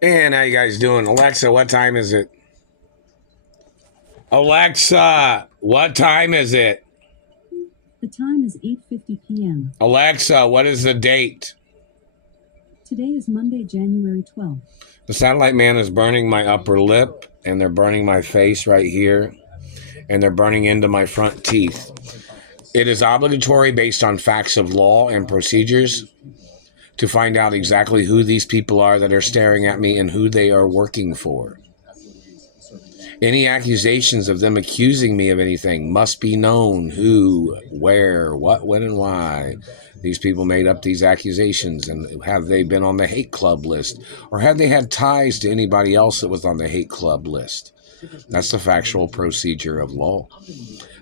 And how you guys doing? Alexa, what time is it? Alexa, what time is it? The time is 8:50 p.m. Alexa, what is the date? Today is Monday, January 12th. The satellite man is burning my upper lip, and they're burning my face right here, and they're burning into my front teeth. It is obligatory based on facts of law and procedures to find out exactly who these people are that are staring at me and who they are working for. Any accusations of them accusing me of anything must be known. Who, where, what, when, and why these people made up these accusations, and have they been on the hate club list, or have they had ties to anybody else that was on the hate club list. That's the factual procedure of law.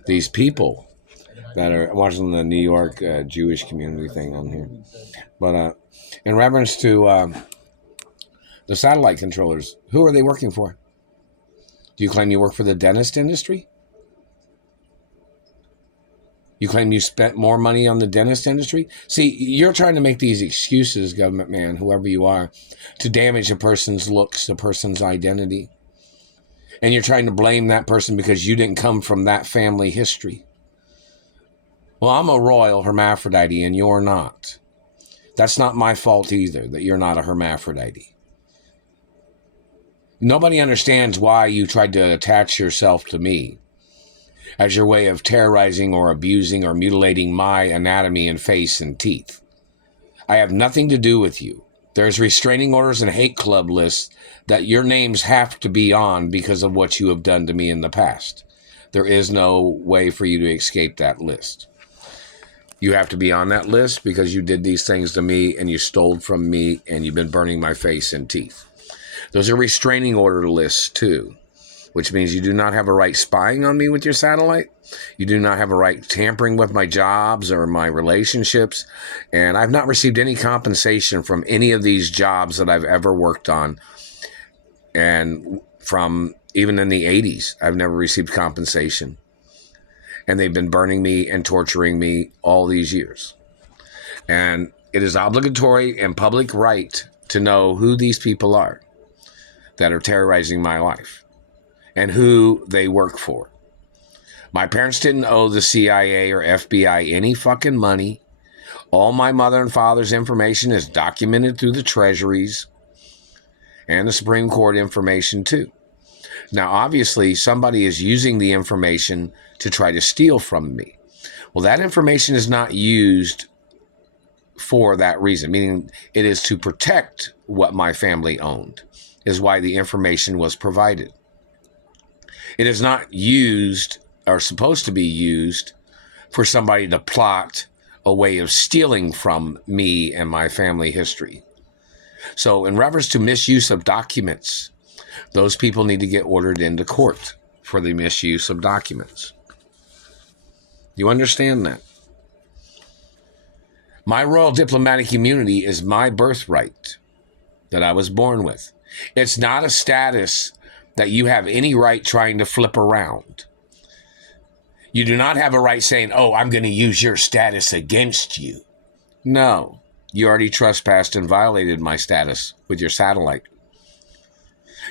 These people that are watching the New York Jewish community thing on here. But in reference to the satellite controllers, who are they working for? Do you claim you work for the dentist industry? You claim you spent more money on the dentist industry? See, you're trying to make these excuses, government man, whoever you are, to damage a person's looks, a person's identity. And you're trying to blame that person because you didn't come from that family history. Well, I'm a royal hermaphrodite and you're not. That's not my fault either, that you're not a hermaphrodite. Nobody understands why you tried to attach yourself to me as your way of terrorizing or abusing or mutilating my anatomy and face and teeth. I have nothing to do with you. There's restraining orders and hate club lists that your names have to be on because of what you have done to me in the past. There is no way for you to escape that list. You have to be on that list because you did these things to me and you stole from me and you've been burning my face and teeth. Those are restraining order lists too, which means you do not have a right spying on me with your satellite. You do not have a right tampering with my jobs or my relationships. And I've not received any compensation from any of these jobs that I've ever worked on. And from even in the 80s, I've never received compensation. And they've been burning me and torturing me all these years. And it is obligatory and public right to know who these people are that are terrorizing my life and who they work for. My parents didn't owe the CIA or FBI any fucking money. All my mother and father's information is documented through the treasuries and the Supreme Court information too. Now, obviously, somebody is using the information to try to steal from me. Well, that information is not used for that reason, meaning it is to protect what my family owned, is why the information was provided. It is not used or supposed to be used for somebody to plot a way of stealing from me and my family history. So in reference to misuse of documents, those people need to get ordered into court for the misuse of documents. You understand that? My royal diplomatic immunity is my birthright that I was born with. It's not a status that you have any right trying to flip around. You do not have a right saying, oh, I'm going to use your status against you. No, you already trespassed and violated my status with your satellite.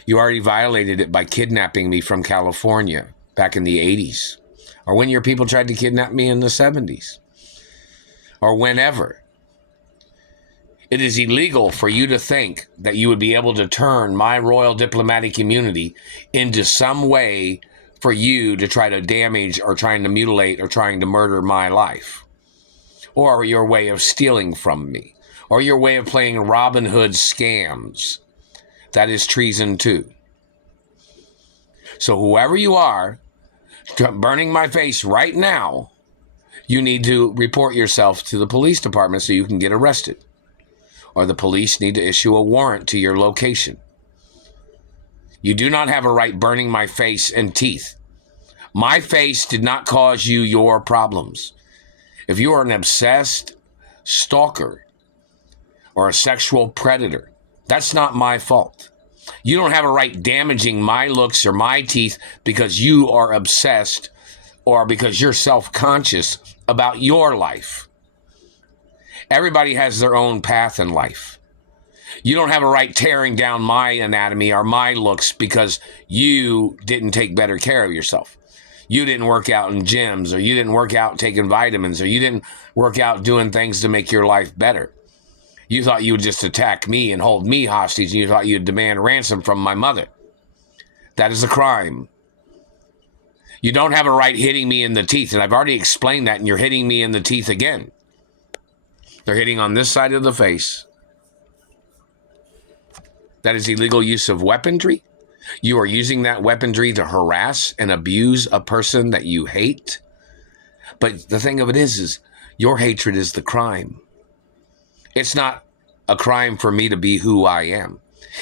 You already violated it by kidnapping me from California back in the 80s, or when your people tried to kidnap me in the 70s, or whenever. It is illegal for you to think that you would be able to turn my royal diplomatic immunity into some way for you to try to damage or trying to mutilate or trying to murder my life, or your way of stealing from me, or your way of playing Robin Hood scams. That is treason too. So whoever you are, burning my face right now, you need to report yourself to the police department so you can get arrested. Or the police need to issue a warrant to your location. You do not have a right burning my face and teeth. My face did not cause you your problems. If you are an obsessed stalker or a sexual predator, that's not my fault. You don't have a right damaging my looks or my teeth because you are obsessed or because you're self-conscious about your life. Everybody has their own path in life. You don't have a right tearing down my anatomy or my looks because you didn't take better care of yourself. You didn't work out in gyms, or you didn't work out taking vitamins, or you didn't work out doing things to make your life better. You thought you would just attack me and hold me hostage, and you thought you'd demand ransom from my mother. That is a crime. You don't have a right hitting me in the teeth, and I've already explained that, and you're hitting me in the teeth again. They're hitting on this side of the face. That is illegal use of weaponry. You are using that weaponry to harass and abuse a person that you hate. But the thing of it is your hatred is the crime. It's not a crime for me to be who I am.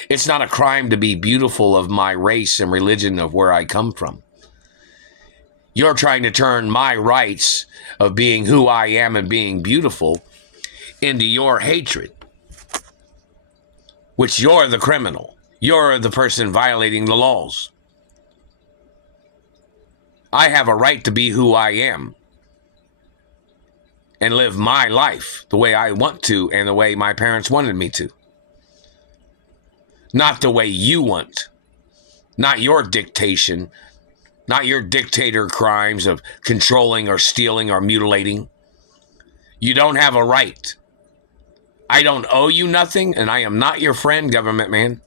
It's not a crime to be beautiful of my race and religion of where I come from. You're trying to turn my rights of being who I am and being beautiful into your hatred, which you're the criminal. You're the person violating the laws. I have a right to be who I am and live my life the way I want to and the way my parents wanted me to. Not the way you want. Not your dictation. Not your dictator crimes of controlling or stealing or mutilating. You don't have a right. I don't owe you nothing, and I am not your friend, government man.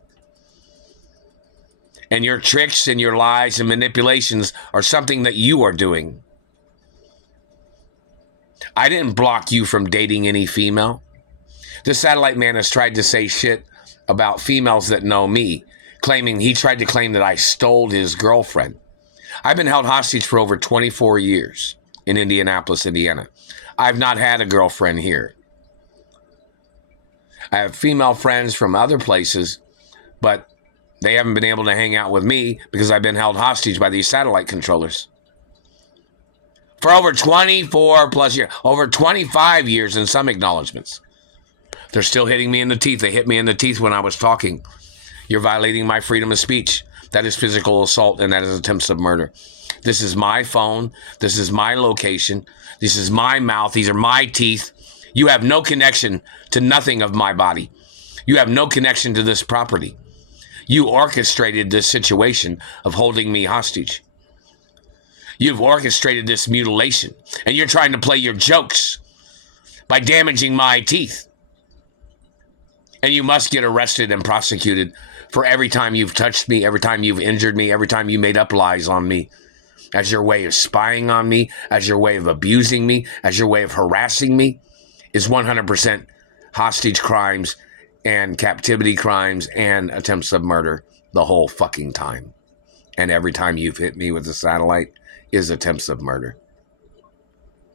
And your tricks and your lies and manipulations are something that you are doing. I didn't block you from dating any female. This satellite man has tried to say shit about females that know me, he tried to claim that I stole his girlfriend. I've been held hostage for over 24 years in Indianapolis, Indiana. I've not had a girlfriend here. I have female friends from other places, but they haven't been able to hang out with me because I've been held hostage by these satellite controllers. For over 24 plus years, over 25 years in some acknowledgments. They're still hitting me in the teeth. They hit me in the teeth when I was talking. You're violating my freedom of speech. That is physical assault, and that is attempts of murder. This is my phone. This is my location. This is my mouth. These are my teeth. You have no connection to nothing of my body. You have no connection to this property. You orchestrated this situation of holding me hostage. You've orchestrated this mutilation, and you're trying to play your jokes by damaging my teeth. And you must get arrested and prosecuted for every time you've touched me, every time you've injured me, every time you made up lies on me, as your way of spying on me, as your way of abusing me, as your way of harassing me, is 100% hostage crimes and captivity crimes and attempts of murder the whole fucking time. And every time you've hit me with a satellite is attempts of murder.